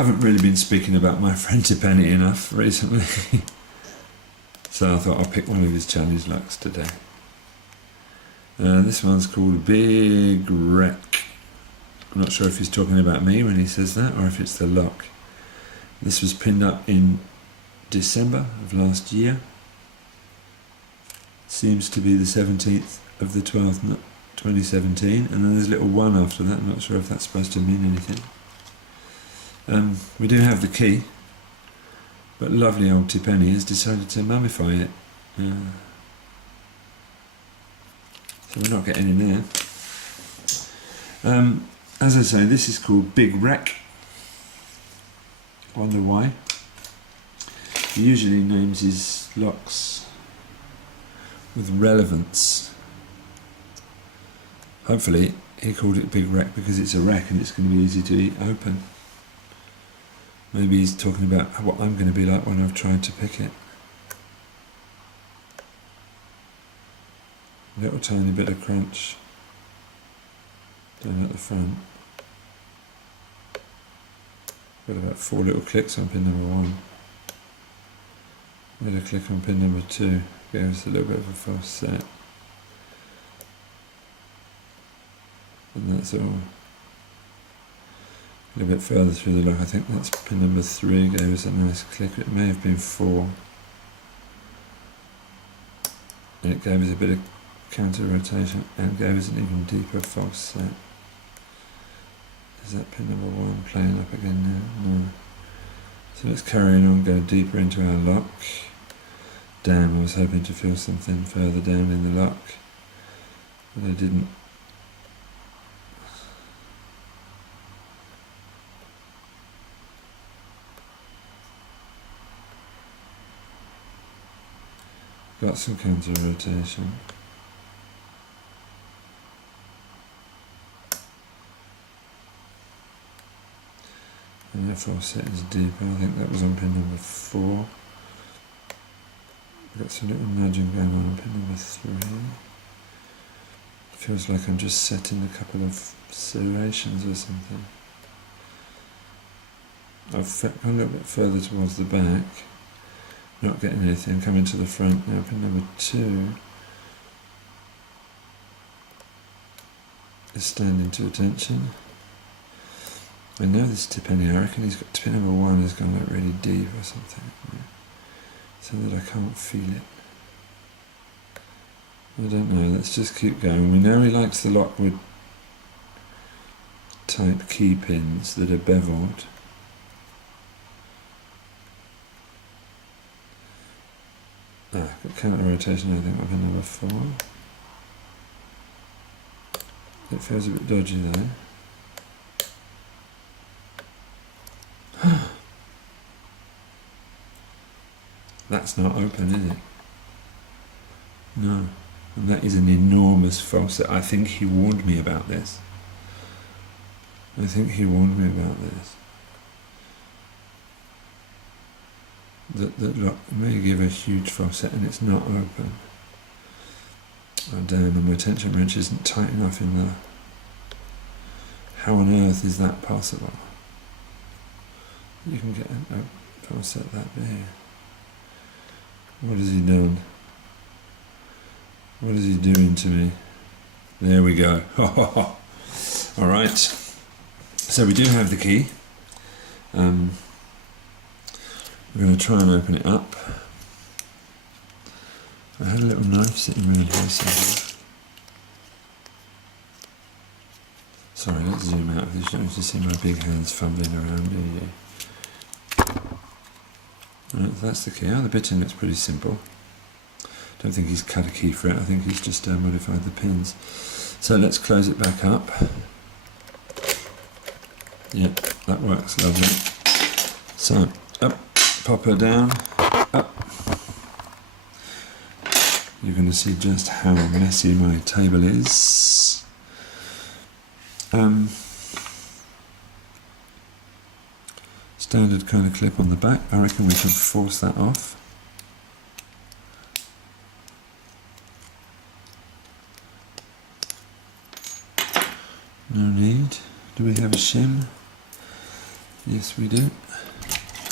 Haven't really been speaking about my friend Tipene enough recently. So I thought I'll pick one of his challenge locks today. This one's called Big Wreck. I'm not sure if he's talking about me when he says that or if it's the lock. This was pinned up in December of last year. Seems to be the 17th of the 12th, 2017, and then there's a little 1 after that. I'm not sure if that's supposed to mean anything. We do have the key, but lovely old Tipene has decided to mummify it. So we're not getting in there. As I say, this is called Big Wreck. Wonder why. He usually names his locks with relevance. Hopefully he called it Big Wreck because it's a wreck and it's going to be easy to open. Maybe he's talking about what I'm going to be like when I've tried to pick it. A little tiny bit of crunch down at the front. Got about 4 little clicks on pin number 1. Made a click on pin number 2. Gave us a little bit of a false set. And that's all. A little bit further through the lock, I think that's pin number 3, gave us a nice click. It may have been 4. And it gave us a bit of counter rotation and gave us an even deeper false set. Is that pin number 1 playing up again now? No. So let's carry on, go deeper into our lock. Damn, I was hoping to feel something further down in the lock, but I didn't. Got some counter rotation. And our false set is deeper. I think that was on pin number 4. Got some little nudging going on pin number 3. Feels like I'm just setting a couple of serrations or something. I've gone a little bit further towards the back. Not getting anything, coming to the front now, pin number 2 is standing to attention. I know this Tipene, I reckon he's got pin number 1 has gone like really deep or something, so that I can't feel it. I don't know, let's just keep going. We know he likes the Lockwood type key pins that are beveled. Got counter rotation, I think, on pin number 4. It feels a bit dodgy though. That's not open, is it? No. And that is an enormous false set. I think he warned me about this. I think he warned me about this. That lock may give a huge false set and it's not open. Oh damn, and my tension wrench isn't tight enough in there. How on earth is that possible? You can get a false set that big. What has he done? What is he doing to me? There we go. Alright. So we do have the key. We're going to try and open it up. I had a little knife sitting around here somewhere. Sorry, let's zoom out of this. You don't have to see my big hands fumbling around, do you? Right, that's the key. Oh, the bitting looks pretty simple. Don't think he's cut a key for it. I think he's just modified the pins. So let's close it back up. Yep, that works lovely. So, up, pop her down, up. You're going to see just how messy my table is. Standard kind of clip on the back. I reckon we can force that off. No need. Do we have a shim? Yes, we do.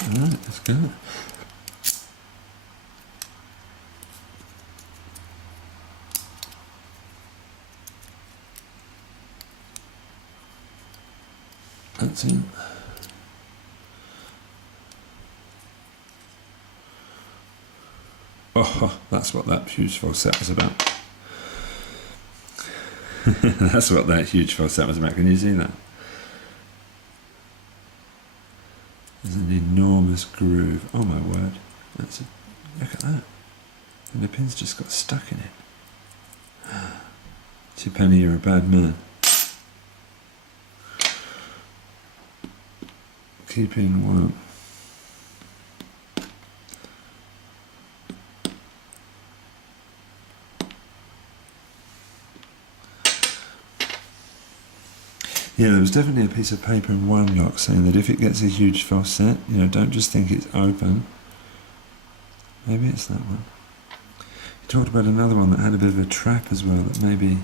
Alright, let's go. That's it. Oh, that's what that huge falsetto was about. That's what that huge falsetto was about. Can you see that? There's an enormous groove. Oh my word. That's a, look at that. And the pin's just got stuck in it. Tipene, you're a bad man. Keeping one. Yeah, there was definitely a piece of paper in one lock saying that if it gets a huge falset, you know, don't just think it's open. Maybe it's that one. He talked about another one that had a bit of a trap as well, that maybe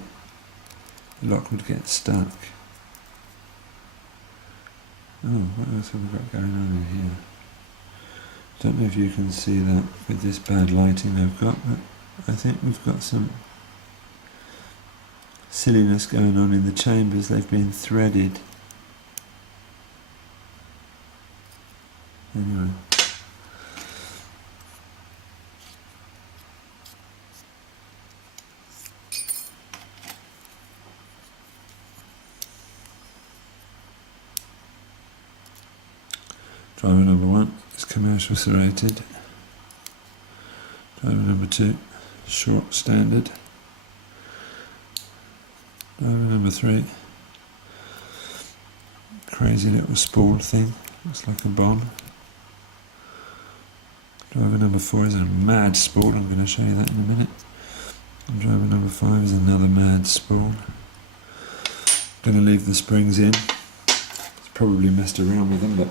the lock would get stuck. Oh, what else have we got going on in here? Don't know if you can see that with this bad lighting I've got, but I think we've got some silliness going on in the chambers. They've been threaded. Anyway. Driver number 1 is commercial serrated. Driver number 2, short standard. Driver number 3, crazy little spool thing, looks like a bomb. Driver number 4 is a mad spool, I'm going to show you that in a minute. And driver number 5 is another mad spool. Going to leave the springs in. It's probably messed around with them, but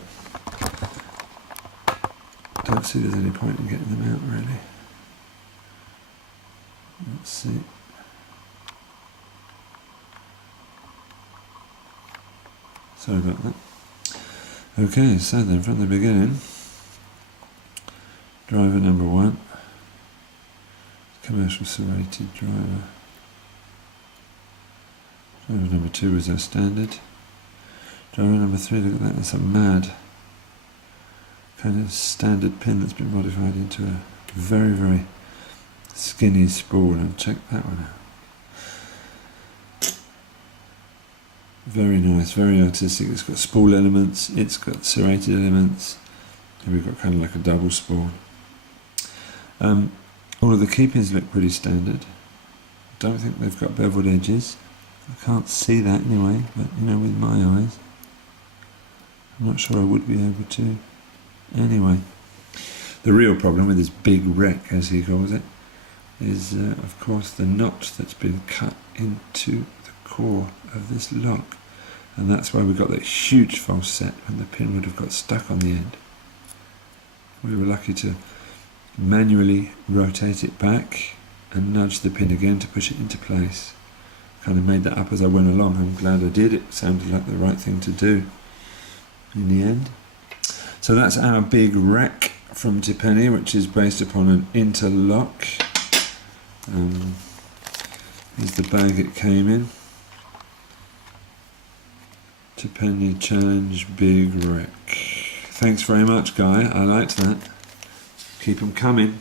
don't see there's any point in getting them out really. Let's see. Sorry about that. Okay, so then from the beginning, driver number 1, commercial serrated driver. Driver number 2 is our standard. Driver number 3, look at that, that's a mad kind of standard pin that's been modified into a very, very skinny spool, and check that one out. Very nice, very artistic. It's got spool elements, it's got serrated elements, and we've got kind of like a double spool. All of the key pins look pretty standard. Don't think they've got beveled edges. I can't see that anyway, but you know, with my eyes, I'm not sure I would be able to. Anyway, the real problem with this big wreck, as he calls it, is of course the notch that's been cut into the core of this lock, and that's why we got that huge falset when the pin would have got stuck on the end. We were lucky to manually rotate it back and nudge the pin again to push it into place. Kind of made that up as I went along. I'm glad I did. It sounded like the right thing to do in the end. So that's our big wreck from Tipene, which is based upon an interlock. Here's the bag it came in. Tipene Challenge Big Wreck. Thanks very much, Guy. I liked that. Keep them coming.